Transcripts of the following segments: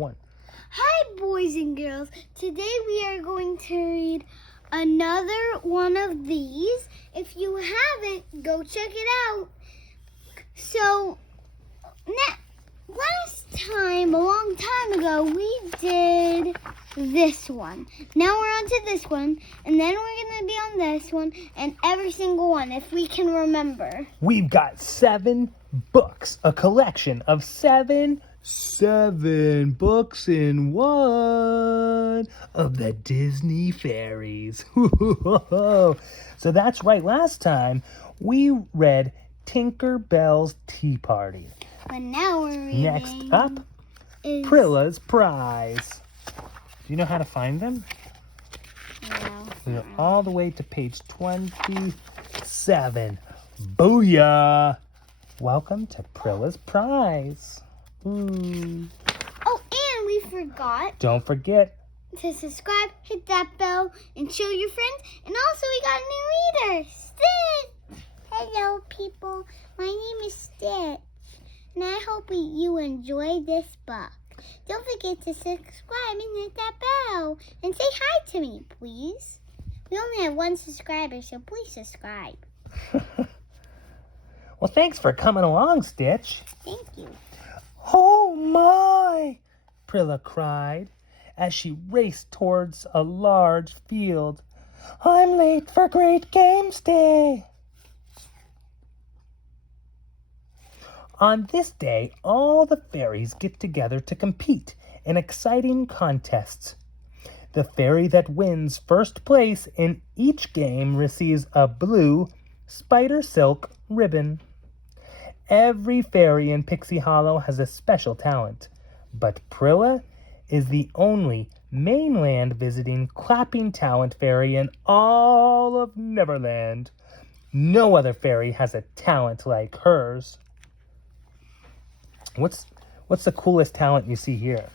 1. Hi, boys and girls. Today we are going to read another one of these. If you haven't, go check it out. So, last time, a long time ago, we did this one. Now we're on to this one, and then we're going to be on this one, and every single one, if we can remember. We've got 7 books, a collection of 7 books in one of the Disney fairies. So that's right. Last time we read Tinker Bell's Tea Party. But now we're reading... Next up, Prillas Prize. Do you know how to find them? No. We're all the way to page 27. Booyah! Welcome to Prillas Prize. Ooh. Oh, and we forgot Don't forget. to subscribe, hit that bell, and show your friends. And also, we got a new reader, Stitch. Hello, people. My name is Stitch, and I hope you enjoy this book. Don't forget to subscribe and hit that bell, and say hi to me, please. We only have 1 subscriber, so please subscribe. Well, thanks for coming along, Stitch. Thank you. Oh, my! Prilla cried as she raced towards a large field. I'm late for Great Games Day. On this day, all the fairies get together to compete in exciting contests. The fairy that wins first place in each game receives a blue spider silk ribbon. Every fairy in Pixie Hollow has a special talent, but Prilla is the only mainland visiting clapping talent fairy in all of Neverland. No other fairy has a talent like hers. What's the coolest talent you see here?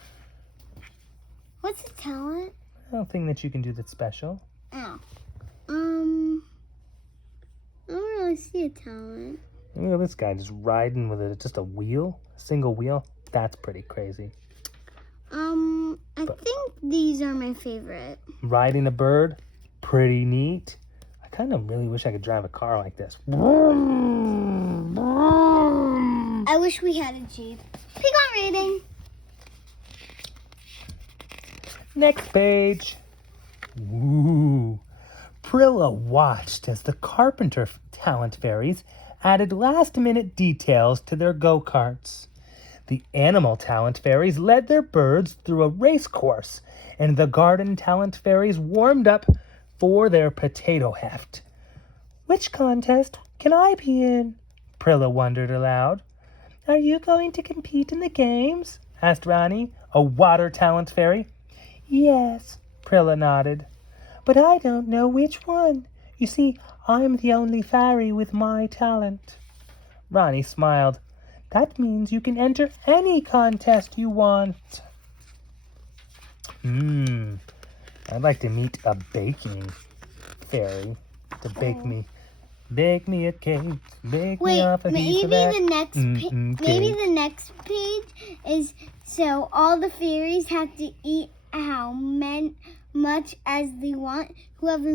What's the talent? Thing that you can do that's special. Oh. I don't really see a talent. Look at this guy just riding with just a single wheel. That's pretty crazy. I think these are my favorite. Riding a bird, pretty neat. I kind of really wish I could drive a car like this. I wish we had a Jeep. Pick on reading. Next page. Ooh. Prilla watched as the carpenter talent fairies added last-minute details to their go-karts. The animal talent fairies led their birds through a race course, and the garden talent fairies warmed up for their potato heft. Which contest can I be in? Prilla wondered aloud. Are you going to compete in the games? Asked Ronnie, a water talent fairy. Yes, Prilla nodded. But I don't know which one. You see, I'm the only fairy with my talent. Ronnie smiled. That means you can enter any contest you want. I'd like to meet a baking fairy to bake me a cake. Bake me off a piece of that. Maybe the next page is so all the fairies have to eat how much as they want. Whoever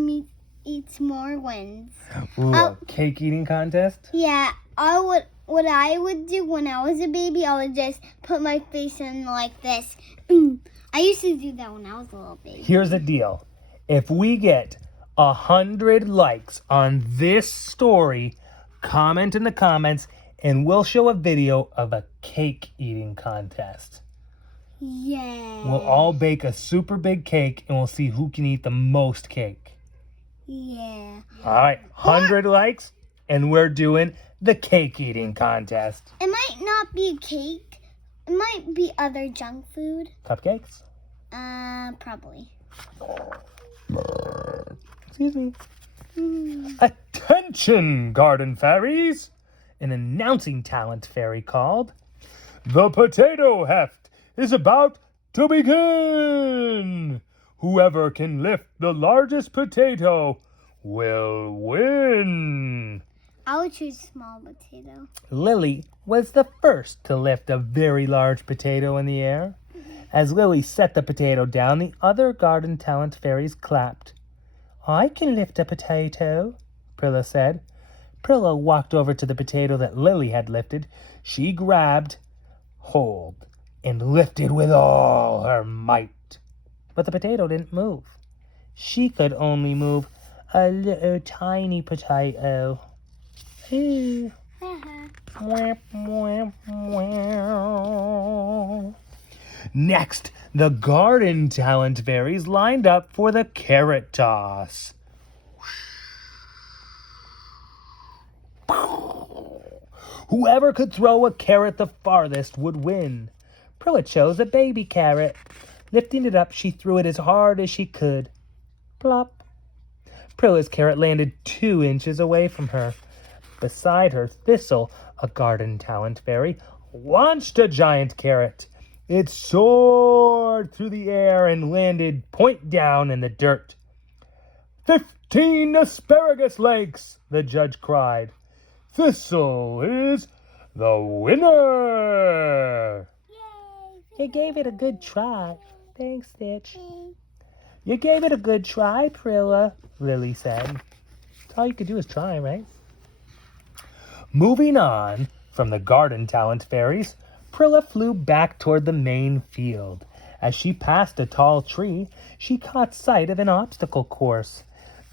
eats more wins. Ooh, a cake eating contest? Yeah, what I would do when I was a baby, I would just put my face in like this. I used to do that when I was a little baby. Here's the deal. If we get 100 likes on this story, comment in the comments, and we'll show a video of a cake eating contest. Yeah. We'll all bake a super big cake, and we'll see who can eat the most cake. Yeah. All right, 100 likes, and we're doing the cake eating contest. It might not be a cake. It might be other junk food. Cupcakes? Probably. Excuse me. Attention, garden fairies! An announcing talent fairy called. The potato heft is about to begin. Whoever can lift the largest potato will win. I would choose small potato. Lily was the first to lift a very large potato in the air. As Lily set the potato down, the other garden talent fairies clapped. I can lift a potato, Prilla said. Prilla walked over to the potato that Lily had lifted. She grabbed hold and lifted with all her might. But the potato didn't move. She could only move a little tiny potato. Ooh. Next, the garden talent fairies lined up for the carrot toss. Whoever could throw a carrot the farthest would win. Prilla chose a baby carrot. Lifting it up, she threw it as hard as she could. Plop. Prilla's carrot landed 2 inches away from her. Beside her, Thistle, a garden talent fairy, launched a giant carrot. It soared through the air and landed point down in the dirt. 15 asparagus legs, the judge cried. Thistle is the winner. Yay! You gave it a good try. Thanks, Stitch. You gave it a good try, Prilla, Lily said. All you could do is try, right? Moving on from the garden talent fairies, Prilla flew back toward the main field. As she passed a tall tree, she caught sight of an obstacle course.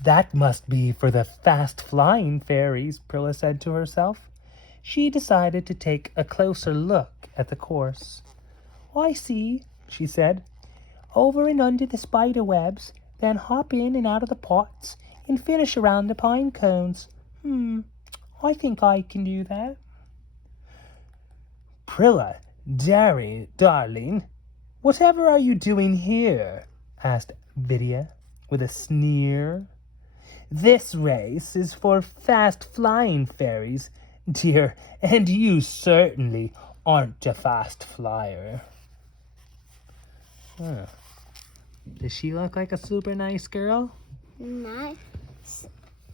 That must be for the fast-flying fairies, Prilla said to herself. She decided to take a closer look at the course. I see, she said. Over and under the spider webs, then hop in and out of the pots, and finish around the pine cones. I think I can do that. Prilla, darling, whatever are you doing here? Asked Vidya with a sneer. This race is for fast-flying fairies, dear, and you certainly aren't a fast flyer. Does she look like a super nice girl? Nice.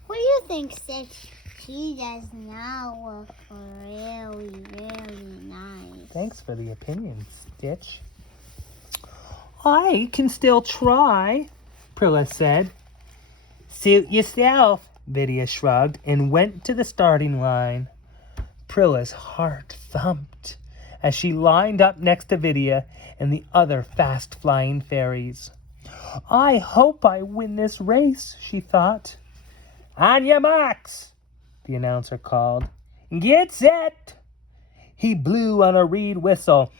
What do you think, Stitch? She does not look really, really nice. Thanks for the opinion, Stitch. I can still try, Prilla said. Suit yourself, Vidya shrugged and went to the starting line. Prilla's heart thumped as she lined up next to Vidya and the other fast-flying fairies. I hope I win this race, she thought. On your marks, the announcer called. Get set! He blew on a reed whistle.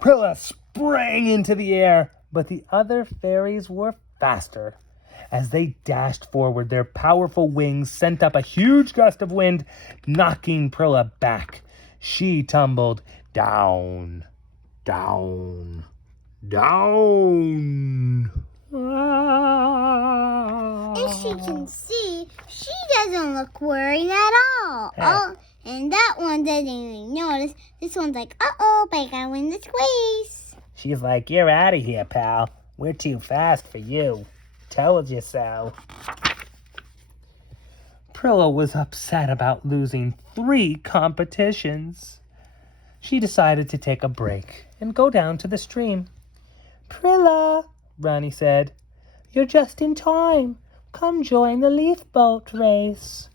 Prilla sprang into the air, but the other fairies were faster. As they dashed forward, their powerful wings sent up a huge gust of wind, knocking Prilla back. She tumbled down, down, down. As you can see, she doesn't look worried at all. Oh, and that one doesn't even notice. This one's like, uh-oh, but I gotta win this race. She's like, you're out of here, pal. We're too fast for you. Told you so. Prilla was upset about losing 3 competitions. She decided to take a break and go down to the stream. Prilla, Ronnie said, you're just in time. Come join the leaf boat race.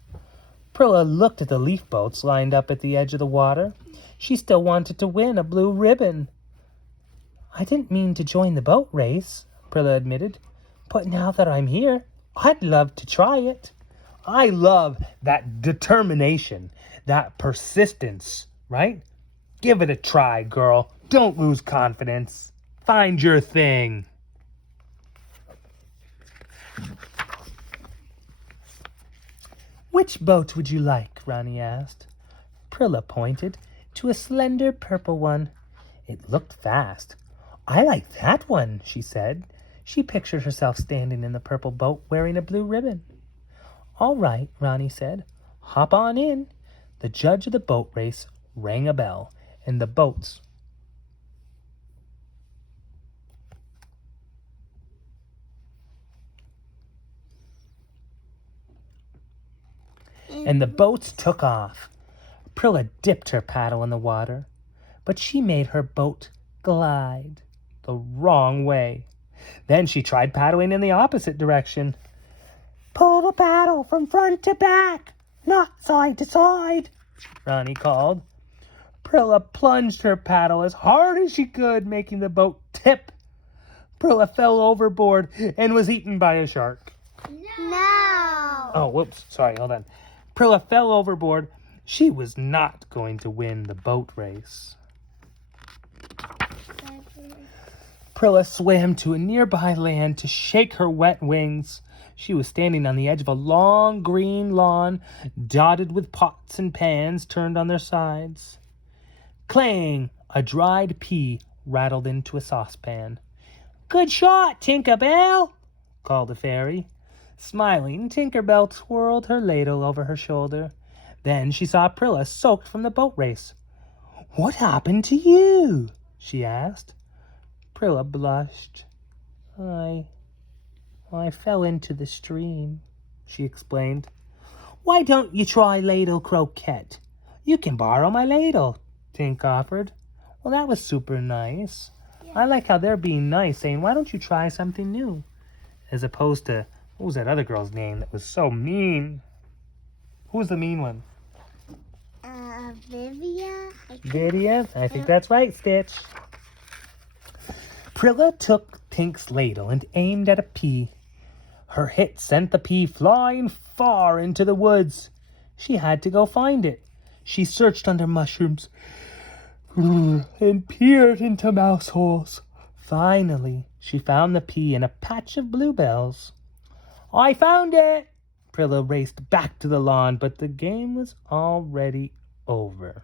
Prilla looked at the leaf boats lined up at the edge of the water. She still wanted to win a blue ribbon. I didn't mean to join the boat race, Prilla admitted. But now that I'm here, I'd love to try it. I love that determination, that persistence, right? Give it a try, girl. Don't lose confidence. Find your thing. Which boat would you like? Ronnie asked. Prilla pointed to a slender purple one. It looked fast. I like that one, she said. She pictured herself standing in the purple boat wearing a blue ribbon. All right, Ronnie said. Hop on in. The judge of the boat race rang a bell, and the boats took off. Prilla dipped her paddle in the water. but she made her boat glide the wrong way. Then she tried paddling in the opposite direction. "Pull the paddle from front to back, not side to side," Ronnie called. Prilla plunged her paddle as hard as she could, making the boat tip. Prilla fell overboard and was eaten by a shark. No. Oh, whoops. Sorry, hold on. Prilla fell overboard. She was not going to win the boat race. Prilla swam to a nearby land to shake her wet wings. She was standing on the edge of a long green lawn, dotted with pots and pans turned on their sides. Clang! A dried pea rattled into a saucepan. "Good shot, Tinkerbell!" called a fairy. Smiling, Tinkerbell twirled her ladle over her shoulder. Then she saw Prilla soaked from the boat race. "What happened to you?" she asked. Prilla blushed. I fell into the stream," she explained. "Why don't you try ladle croquette? You can borrow my ladle," Tink offered. Well, that was super nice. Yeah. I like how they're being nice, saying, "Why don't you try something new?" As opposed to, what was that other girl's name that was so mean? Who was the mean one? Vivia. Vidia? I think that's right, Stitch. Prilla took Tink's ladle and aimed at a pea. Her hit sent the pea flying far into the woods. She had to go find it. She searched under mushrooms and peered into mouse holes. Finally, she found the pea in a patch of bluebells. "I found it!" Prilla raced back to the lawn, but the game was already over.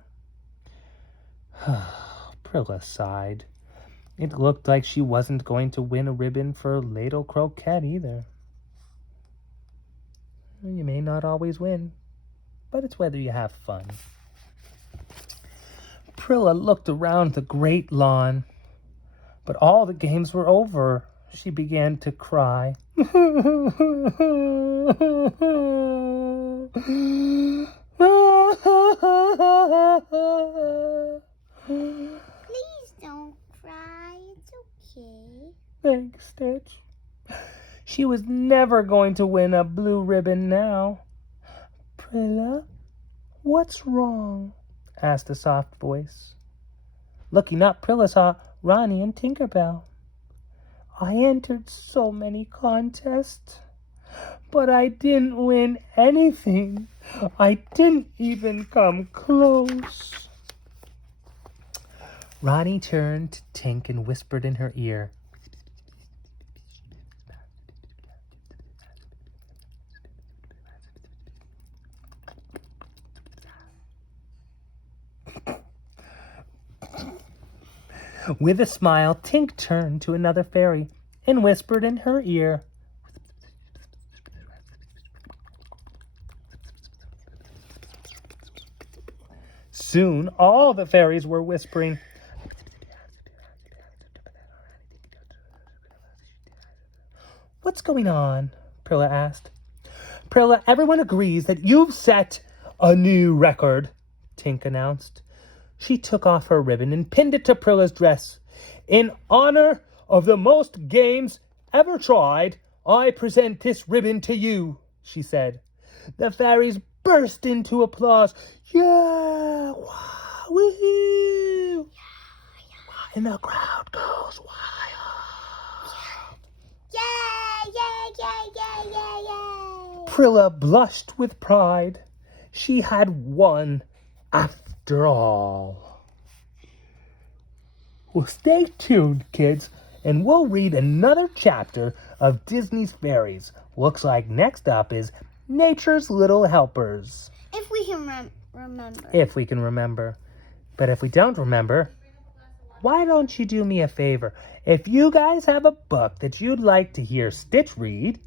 Prilla sighed. It looked like she wasn't going to win a ribbon for ladle croquette either. You may not always win, but it's whether you have fun. Prilla looked around the great lawn, but all the games were over. She began to cry. Please don't cry. It's okay. Thanks, Stitch. She was never going to win a blue ribbon now. "Prilla, what's wrong?" asked a soft voice. Looking up, Prilla saw Ronnie and Tinkerbell. "I entered so many contests, but I didn't win anything. I didn't even come close." Ronnie turned to Tink and whispered in her ear, With a smile, Tink turned to another fairy and whispered in her ear, Soon all the fairies were whispering, "What's going on?" Prilla asked. "Prilla, everyone agrees that you've set a new record," Tink announced. She took off her ribbon and pinned it to Prilla's dress. "In honor of the most games ever tried, I present this ribbon to you," she said. The fairies burst into applause. "Yeah! Wow! Woohoo!" Yeah. And the crowd goes wild. Yay! Yay! Yay! Yay! Yay! Yay! Prilla blushed with pride. She had won after all. Well, stay tuned, kids, and we'll read another chapter of Disney's Fairies. Looks like next up is Nature's Little Helpers. If we can remember. If we can remember. But if we don't remember, why don't you do me a favor? If you guys have a book that you'd like to hear Stitch read,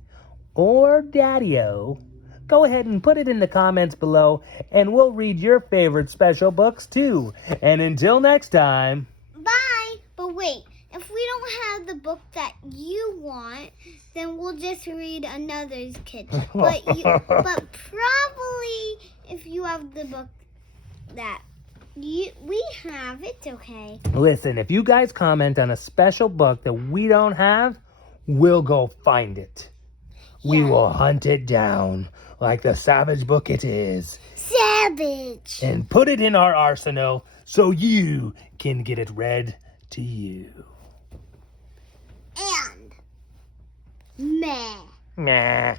or Daddy-O, go ahead and put it in the comments below, and we'll read your favorite special books too. And until next time. Bye! But wait, if we don't have the book that you want, then we'll just read another's kid. But probably if you have the book that We have. It's okay. Listen, if you guys comment on a special book that we don't have, we'll go find it. We Yeah. will hunt it down like the savage book it is Savage. and put it in our arsenal so you can get it read to you. And meh. Nah.